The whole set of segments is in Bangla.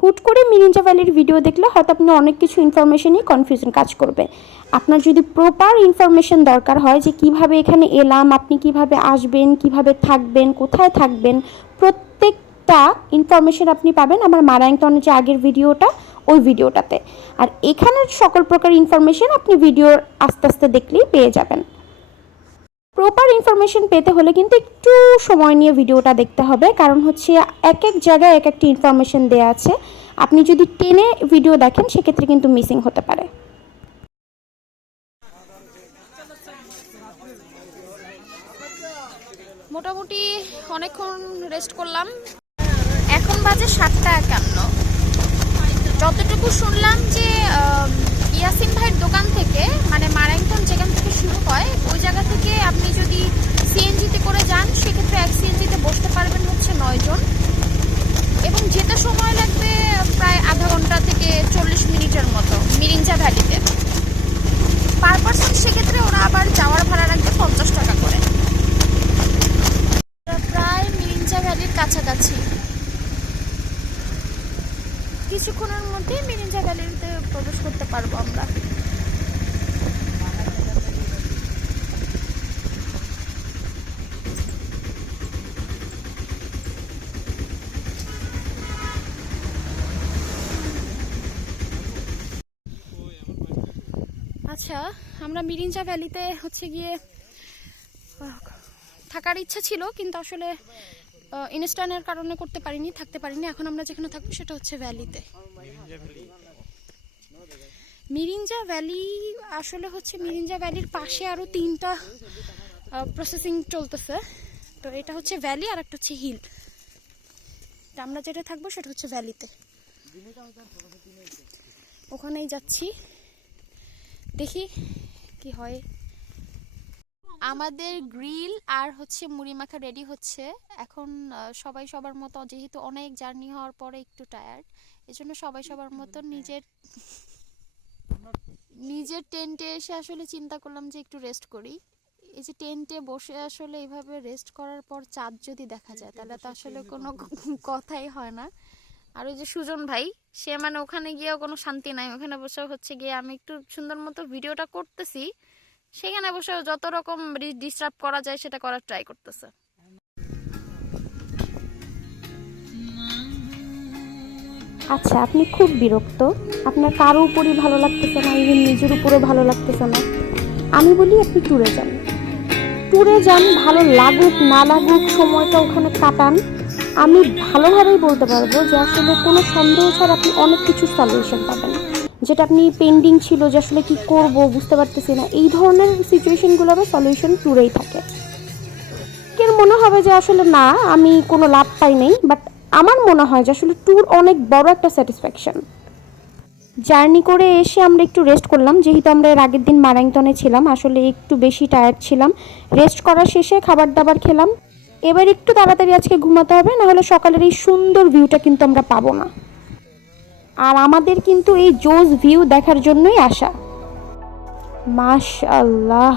হুট করে মিরিঞ্জা ভ্যালির ভিডিও দেখলে হয়তো আপনি অনেক কিছু ইনফরমেশনই কনফিউশন কাজ করবে। আপনার যদি প্রপার ইনফরমেশন দরকার হয় যে কিভাবে এখানে এলাম, আপনি কিভাবে আসবেন, কিভাবে থাকবেন, কোথায় থাকবেন, প্রত্যেকটা ইনফরমেশন আপনি পাবেন আমার মারাংটনের যে আগের ভিডিওটা ওই ভিডিওটাতে। আর এখানের সকল প্রকার ইনফরমেশন আপনি ভিডিওর আস্তে আস্তে দেখলেই পেয়ে যাবেন। প্রপার ইনফরমেশন পেতে হলে কিন্তু একটু সময় নিয়ে ভিডিওটা দেখতে হবে, কারণ হচ্ছে এক এক জায়গায় এক একটি ইনফরমেশন দেওয়া আছে। আপনি যদি টেনে ভিডিও দেখেন সেক্ষেত্রে কিন্তু মিসিং হতে পারে। মোটামুটি অনেকক্ষণ রেস্ট করলাম, এখন বাজে 7:51। যতটুকু শুনলাম যে ইয়াসিন ভাইয়ের দোকান থেকে, মানে মারাংটন যেখান থেকে শুরু হয় ওই জায়গা থেকে আপনি যদি সিএনজিতে করে যান সেক্ষেত্রে এক সিএনজিতে বসতে পারবেন হচ্ছে 9 জন, এবং যেতে সময় লাগবে প্রায় আধা ঘন্টা থেকে 40 মিনিটের মতো মিরিঞ্জা ভ্যালিতে পার পারসন। সেক্ষেত্রে ওরা আবার যাওয়ার ভাড়া রাখবে 50 টাকা করে। প্রায় মিরিঞ্জা ভ্যালির কাছাকাছি, কিছুক্ষণের মধ্যে মিরিঞ্জা ভ্যালিতে প্রবেশ করতে পারবো আমরা। আচ্ছা, আমরা মিরিঞ্জা ভ্যালিতে হচ্ছে গিয়ে থাকার ইচ্ছা ছিল, কিন্তু আসলে ইনস্ট্যান্টের কারণে থাকতে পারিনি। এখন আমরা যেখানে থাকবো সেটা হচ্ছে ভ্যালিতে। মিরিঞ্জা ভ্যালি আসলে হচ্ছে মিরিঞ্জা ভ্যালির পাশে আরো 3টা প্রসেসিং চলতেছে। তো এটা হচ্ছে ভ্যালি আর একটা হচ্ছে হিল। তো আমরা যেটা থাকবো সেটা হচ্ছে ভ্যালিতে, ওখানেই যাচ্ছি, দেখি কি হয়। আমাদের গ্রিল আর হচ্ছে মুড়ি মাখা রেডি হচ্ছে এখন। সবাই সবার মতো, যেহেতু অনেক জার্নি হওয়ার পরে একটু টায়ার্ড, এজন্য সবাই সবার মতো নিজের টেন্টে এসে আসলে চিন্তা করলাম যে একটু রেস্ট করি। এই যে টেন্টে বসে আসলে এইভাবে রেস্ট করার পর চাঁদ যদি দেখা যায় তাহলে তো আসলে কোনো কথাই হয় না। আর ওই যে সুজন ভাই, সে মানে ওখানে গিয়েও কোনো শান্তি নাই, ওখানে বসে হচ্ছে গিয়ে আমি একটু সুন্দর মতো ভিডিওটা করতেছি, সেখানে বসে যত রকম ডিস্টার্ব করা যায় সেটা করার ট্রাই করতেছে। আচ্ছা, আপনি খুব বিরক্ত, আপনার কারো উপরই ভালো লাগতেছে না, ইভেন নিজের উপরেও ভালো লাগতেছে না। আমি বলি আপনি ট্যুরে যান, ভালো লাগুক না লাগুক সময়টা ওখানে কাটান। আমি ভালোভাবেই বলতে পারবো যে আসলে কোনো সন্দেহ ছাড়া আপনি অনেক কিছু সলিউশন পাবেন, যেটা আপনি পেন্ডিং ছিল যে আসলে কি করব বুঝতে পারতেছি না, এই ধরনের সিচুয়েশনগুলোর সলিউশন ট্যুরেই থাকে। এর মনে হবে যে আসলে না, আমি কোনো লাভ পাই নাই, বাট আমার মনে হয় যে আসলে ট্যুর অনেক বড় একটা স্যাটিসফ্যাকশন। জার্নি করে এসে আমরা একটু রেস্ট করলাম, যেহেতু আমরা এর আগের দিন মারাংটনে ছিলাম, আসলে একটু বেশি টায়ার্ড ছিলাম। রেস্ট করার শেষে খাবার দাবার খেলাম। এবার একটু তাড়াতাড়ি আজকে ঘুমাতে হবে, নাহলে সকালের এই সুন্দর ভিউটা কিন্তু আমরা পাবো না। আর আমাদের কিন্তু এই জোস ভিউ দেখার জন্যই আসা। মাশাআল্লাহ,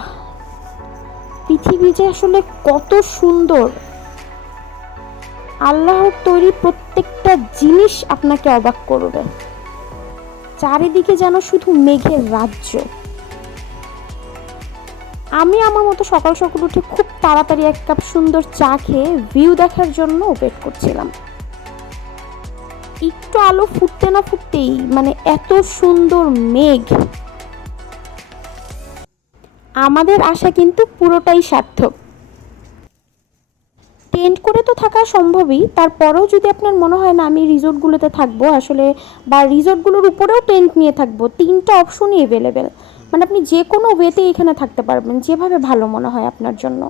পৃথিবী যে আসলে কত সুন্দর! আল্লাহর তৈরি প্রত্যেকটা জিনিস আপনাকে অবাক করবে। চারিদিকে যেন শুধু মেঘের রাজ্য। আমি আমার মতো সকাল সকাল উঠে খুব তাড়াতাড়ি এক কাপ সুন্দর চা খেয়ে ভিউ দেখার জন্য ওয়েট করছিলাম। একটু আলো ফুটতে না ফুটতেই মানে এত সুন্দর মেঘ। আমাদের আশা কিন্তু পুরোটাই সার্থক। টেন্ট করে তো থাকা সম্ভবই, তারপরেও যদি আপনার মনে হয় না আমি রিসোর্টগুলোতে থাকবো আসলে, বা রিসোর্টগুলোর উপরেও টেন্ট নিয়ে থাকবো, 3টা অপশনই অ্যাভেলেবেল। মানে আপনি যে কোনো ওয়েতে এখানে থাকতে পারবেন, যেভাবে ভালো মনে হয় আপনার জন্য।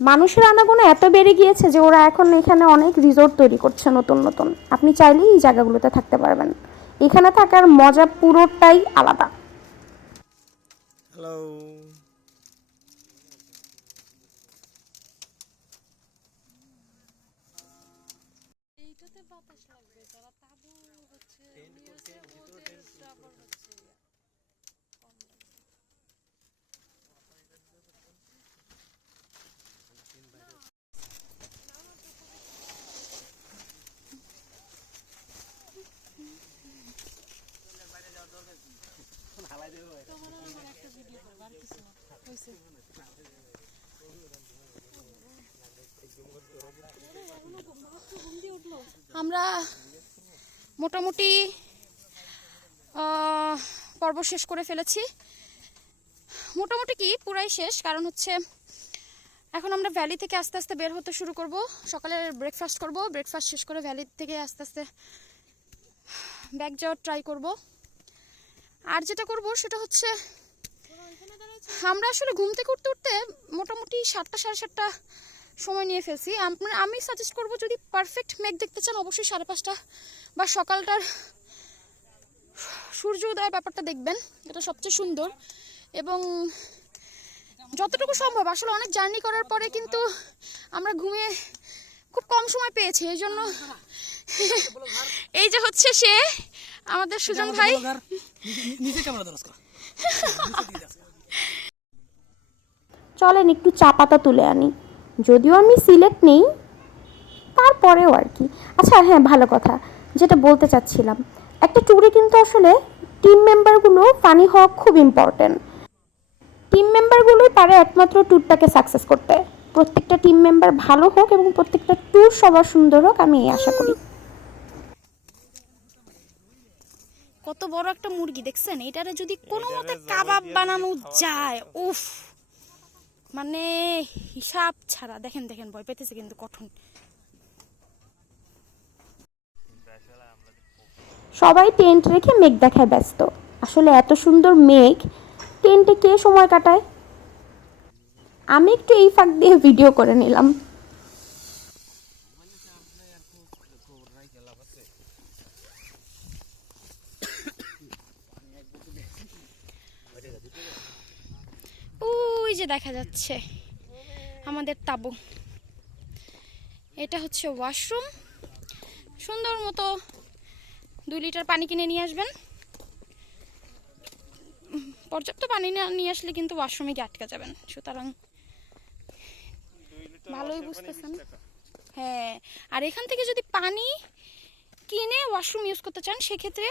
মানুষের আনাগোনা এত বেড়ে গিয়েছে যে ওরা এখন এখানে অনেক রিসোর্ট তৈরি করছে নতুন নতুন। আপনি চাইলেই এই জায়গাগুলোতে থাকতে পারবেন। এখানে থাকার মজা পুরোটাই আলাদা। হ্যালো। এইটাতে বাতাস লাগবে, তারা তাবু হচ্ছে নিয়েছে, ওদের আবার হচ্ছে কম লাগবে। তোমার আমার একটা ভিডিও করবো, আর কিছু না হয়েছে। আমরা মোটামুটি পর্ব শেষ করে ফেলেছি। মোটামুটি কি পুরাই শেষ, কারণ হচ্ছে এখন আমরা ভ্যালি থেকে আস্তে আস্তে বের হতে শুরু করব। সকালে ব্রেকফাস্ট করব, ব্রেকফাস্ট শেষ করে ভ্যালি থেকে আস্তে আস্তে ব্যাক যাওয়ার ট্রাই করব। আর যেটা করব সেটা হচ্ছে আমরা আসলে ঘুম থেকে উঠতে উঠতে মোটামুটি 7টা সাড়ে 7টা সময় নিয়ে ফেলছি। আমি সাজেস্ট করব যদি পারফেক্ট মেঘ দেখতে চান অবশ্যই 5:30 বা সকালটার সূর্য উদয়ের ব্যাপারটা দেখবেন, এটা সবচেয়ে সুন্দর। এবং যতটুকু সম্ভব আসলে অনেক জার্নি করার পরে কিন্তু আমরা ঘুমিয়ে খুব কম সময় পেয়েছি, এই জন্য এই যে হচ্ছে সে আমাদের সুজন ভাই। চলেন একটু চা পাতা তুলে আনি, যদিও আমি সিলেট নেই, তারপরেও আর কি। আচ্ছা হ্যাঁ, ভালো কথা যেটা বলতে চাচ্ছিলাম, একটা ট্যুরে কিন্তু আসলে টিম মেম্বারগুলো ফানি হওয়া খুব ইম্পর্ট্যান্ট। টিম মেম্বারগুলোই পারে একমাত্র ট্যুরটাকে সাকসেস করতে। প্রত্যেকটা টিম মেম্বার ভালো হোক এবং প্রত্যেকটা ট্যুর সবার সুন্দর হোক, আমি এই আশা করি। কত বড় একটা মুরগি দেখছেন, এটারে যদি কোনো মতে কাবাব বানানো যায়, উফ, মানে হিসাব ছাড়া। দেখেন দেখেন ভয় পেতেছে কিন্তু কঠোর। সবাই টেন্ট রেখে মেঘ দেখায় ব্যস্ত। আসলে এত সুন্দর মেঘ টেন্টে কে সময় কাটায়? আমি একটু এই ফাঁক দিয়ে ভিডিও করে নিলাম। ওই যে দেখা যাচ্ছে আমাদের তাঁবু, এটা হচ্ছে ওয়াশরুম। সুন্দর মতো 2 লিটার পানি কিনে নিয়ে আসবেন। পর্যাপ্ত পানি না নিয়ে আসলে কিন্তু ওয়াশরুমে গিয়ে আটকা যাবেন, সুতরাং ভালোই বুঝতেছেন। হ্যাঁ, আর এখান থেকে যদি পানি কিনে ওয়াশরুম ইউজ করতে চান সেক্ষেত্রে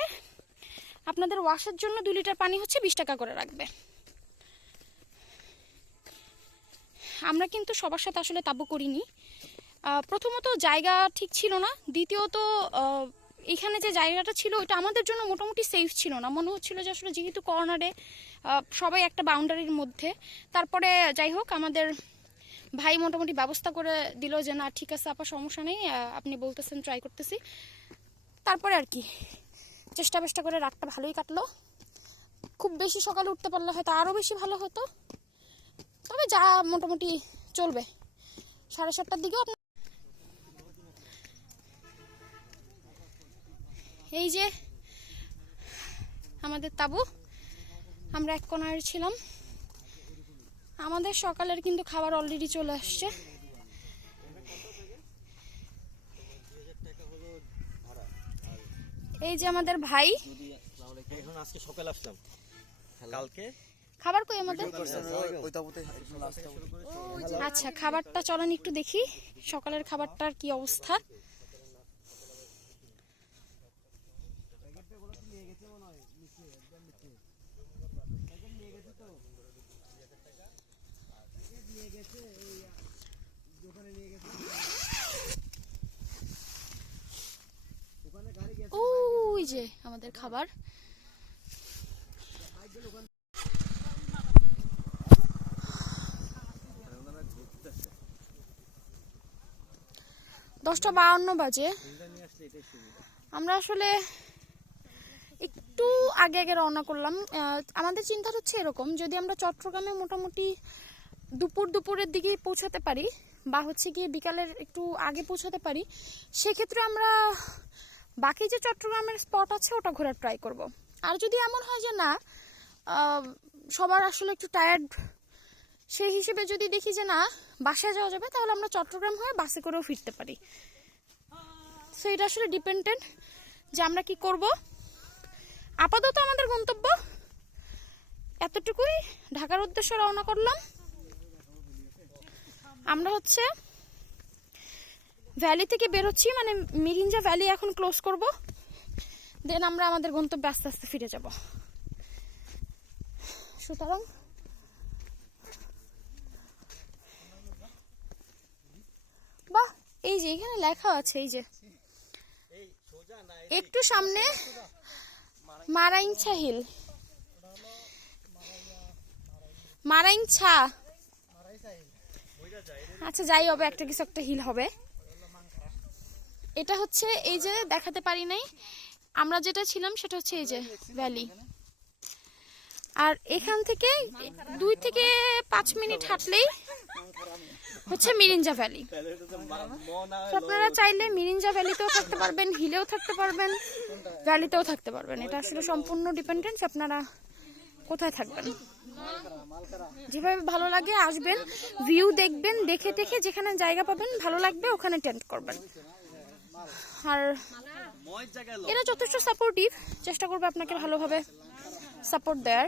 আপনাদের ওয়াশের জন্য 2 লিটার পানি হচ্ছে 20 টাকা করে রাখবে। আমরা কিন্তু সবার সাথে আসলে তাবু করিনি। প্রথমত জায়গা ঠিক ছিল না, দ্বিতীয়ত এখানে যে জায়গাটা ছিল ওটা আমাদের জন্য মোটামুটি সেফ ছিল না। মনে হচ্ছিল যে আসলে যেহেতু কর্নারে সবাই একটা বাউন্ডারির মধ্যে, তারপরে যাই হোক আমাদের ভাই মোটামুটি ব্যবস্থা করে দিল যে না ঠিক আছে আপা, সমস্যা নেই, আপনি বলতেছেন ট্রাই করতেছি। তারপরে আর কি চেষ্টা করে রাতটা ভালোই কাটলো। খুব বেশি সকালে উঠতে পারলে হয়তো আরও বেশি ভালো হতো, তবে যা মোটামুটি চলবে। 7:30টার দিকেও এই যে আমাদের তাবু, আমরা এক কোণায় ছিলাম। আমাদের সকালের কিন্তু খাবার অলরেডি চলে আসছে। এই যে আমাদের ভাই, এখন আজকে সকালে আসলাম, কালকে খাবার কই আমাদের? আচ্ছা খাবারটা চলেন একটু দেখি সকালের খাবারটার কি অবস্থা। ওই যে আমাদের খাবার। দশটা 52 বাজে। আমরা আসলে একটু আগে আগে রওনা করলাম। আমাদের চিন্তা হচ্ছে এরকম, যদি আমরা চট্টগ্রামে মোটামুটি দুপুরের দিকে পৌঁছাতে পারি বা হচ্ছে গিয়ে বিকালের একটু আগে পৌঁছাতে পারি, সেক্ষেত্রে আমরা বাকি যে চট্টগ্রামের স্পট আছে ওটা ঘোরার ট্রাই করব। আর যদি এমন হয় যে না সবার আসলে একটু টায়ার্ড, সেই হিসেবে যদি দেখি যে না বাসায় যাওয়া যাবে, তাহলে আমরা চট্টগ্রাম হয়ে বাসে করেও ফিরতে পারি। সো এটা আসলে ডিপেন্ডেন্ট যে আমরা কি করব। আপাতত আমাদের গন্তব্য এতটুকুই, ঢাকার উদ্দেশ্যে রওনা করলাম। আমরা হচ্ছে ভ্যালি থেকে বেরোচ্ছি, মানে মিরিঞ্জা ভ্যালি এখন ক্লোজ করব, দেন আমরা আমাদের গন্তব্যে আস্তে আস্তে ফিরে যাব। সুতরাং বাহ, এই যে এখানে লেখা আছে, এই যে একটু সামনে মারাইনছা হিল, মারাইনছা, আচ্ছা যাই হবে, একটা কিছু একটা হিল হবে। এটা হচ্ছে এই যে দেখাতে পারি নাই, আমরা যেটা ছিলাম সেটা হচ্ছে এই যে ভ্যালি। আর এখান থেকে 2 থেকে 5 মিনিট হাঁটলেই হচ্ছে মিরিঞ্জা ভ্যালি। আপনারা চাইলে মিরিঞ্জা ভ্যালিতেও থাকতে পারবেন, হিলেও থাকতে পারবেন, ভ্যালিতেও থাকতে পারবেন। এটা আসলে সম্পূর্ণ ডিপেন্ডেন্স আপনারা কোথায় থাকবেন। যেভাবে ভালো লাগে আসবেন, ভিউ দেখবেন, দেখে টেখে যেখানে জায়গা পাবেন ভালো লাগবে ওখানে টেন্ট করবেন। আর এরা যথেষ্ট সাপোর্টিভ, চেষ্টা করবে আপনাকে ভালোভাবে সাপোর্ট দেওয়ার।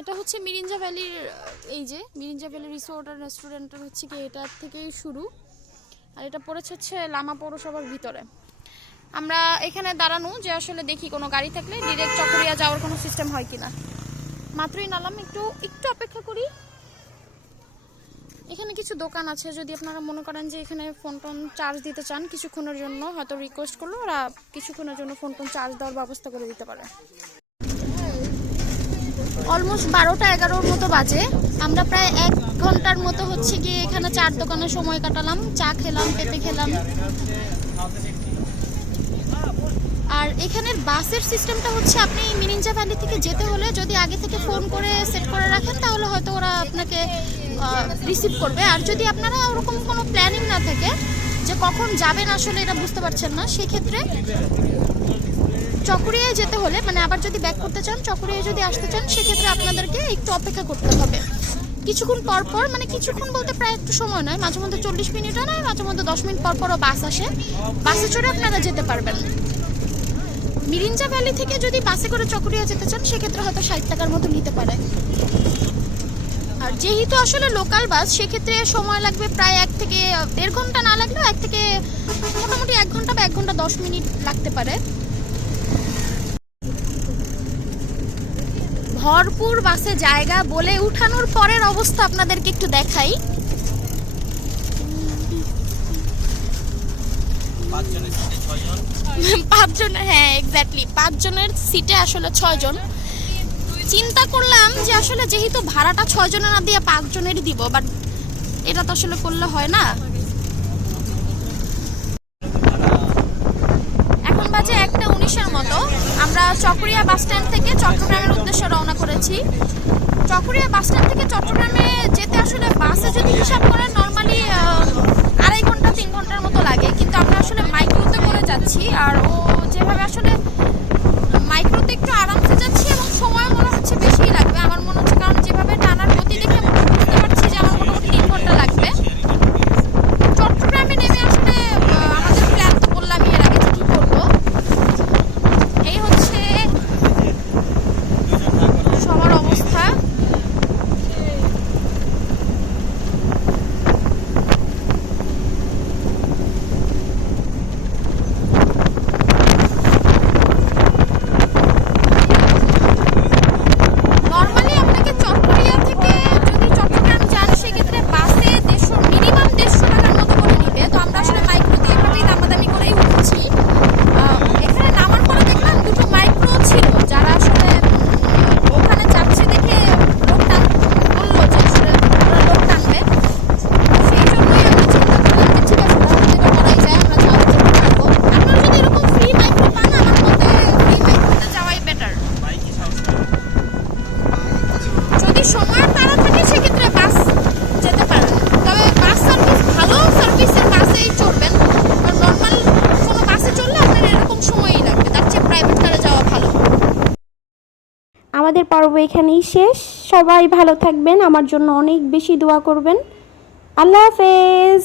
এটা হচ্ছে মিরিঞ্জা ভ্যালির, এই যে মিরিঞ্জা ভ্যালি রিসোর্ট আর রেস্টুরেন্টের হচ্ছে কি এটার থেকেই শুরু, আর এটা পড়েছে হচ্ছে লামা পৌরসভার ভিতরে। আমরা এখানে দাঁড়ানো যে আসলে দেখি কোনো গাড়ি থাকলে ডিরেক্ট চকরিয়া যাওয়ার কোনো সিস্টেম হয় কিনা। মাত্রই নামলাম, একটু অপেক্ষা করি। এখানে কিছু দোকান আছে, যদি আপনারা মনে করেন যে এখানে ফোন টোন চার্জ দিতে চান কিছুক্ষণের জন্য, হয়তো রিকোয়েস্ট করলো ওরা কিছুক্ষণের জন্য ফোন টোন চার্জ দেওয়ার ব্যবস্থা করে দিতে পারে। অলমোস্ট 12টা 11 মতো বাজে। আমরা প্রায় 1 ঘন্টার মতো হচ্ছে গিয়ে এখানে 4 দোকানে সময় কাটালাম, চা খেলাম, পেঁপে খেলাম। আর এখানের বাসের সিস্টেমটা হচ্ছে আপনি মিরিঞ্জা ভ্যালি থেকে যেতে হলে যদি আগে থেকে ফোন করে সেট করে রাখেন তাহলে হয়তো ওরা আপনাকে রিসিভ করবে। আর যদি আপনারা ওরকম কোনো প্ল্যানিং না থাকে যে কখন যাবেন আসলে এটা বুঝতে পারছেন না, সেক্ষেত্রে চকরিয়ায় যেতে হলে, মানে আবার যদি ব্যাক করতে চান, চকরিয়ায় যদি আসতে চান, সেক্ষেত্রে আপনাদেরকে একটু অপেক্ষা করতে হবে কিছুক্ষণ পর পর। মানে কিছুক্ষণ বলতে প্রায় একটু সময় নয়, মাঝে মধ্যে 40 মিনিটও নয়, মাঝে মধ্যে 10 মিনিট পর পরও বাস আসে, বাসে চড়ে আপনারা যেতে পারবেন। মিরিঞ্জা ভ্যালি থেকে যদি বাসে করে চকরিয়া যেতে চান সেক্ষেত্রে হয়তো 60 টাকার মতো নিতে পারে। আর যেহেতু আসলে লোকাল বাস, সেক্ষেত্রে সময় লাগবে প্রায় 1 থেকে 1.5 ঘন্টা, না লাগলেও 1 থেকে মোটামুটি 1 ঘন্টা বা 1 ঘন্টা 10 মিনিট লাগতে পারে। ভরপুর বাসে জায়গা বলে উঠানোর পরের অবস্থা আপনাদেরকে একটু দেখাই। 5 জন, হ্যাঁ এক্স্যাক্টলি 5 জনের সিটে আসলে 6 জন। চিন্তা করলাম যে আসলে যেহেতু ভাড়াটা 6 জনের না দিয়ে 5 জনেরই দিব, বাট এটা তো আসলে করলে হয় না। এখন বাজে 1:19-এর মতো। আমরা চকরিয়া বাস স্ট্যান্ড থেকে চট্টগ্রামের উদ্দেশ্যে রওনা করেছি। চকরিয়া বাস স্ট্যান্ড থেকে চট্টগ্রামে যেতে আসলে বাসে যদি হিসাব করেন নর্মালি 2.5 ঘন্টা 3 ঘন্টার মতো লাগে, কিন্তু আমরা আসলে মাইক্রোতে করে যাচ্ছি। আর ও যেভাবে আসলে মাইক্রোতে একটু আরামসে যাচ্ছি এবং সময় মনে হচ্ছে বেশিই লাগবে আমার মনে হচ্ছে, কারণ যেভাবে টানার গতি দেখে বুঝতে পারছি যে আমার মোটামুটি 3 ঘন্টা লাগবে। চট্টগ্রামে নেমে আসলে আমাদের প্ল্যান তো বললামই এর আগে যে কী করবো। এই হচ্ছে সবার অবস্থা। আমাদের পর্ব এখানেই শেষ। সবাই ভালো থাকবেন, আমার জন্য অনেক বেশি দোয়া করবেন। আল্লাহ হাফেজ।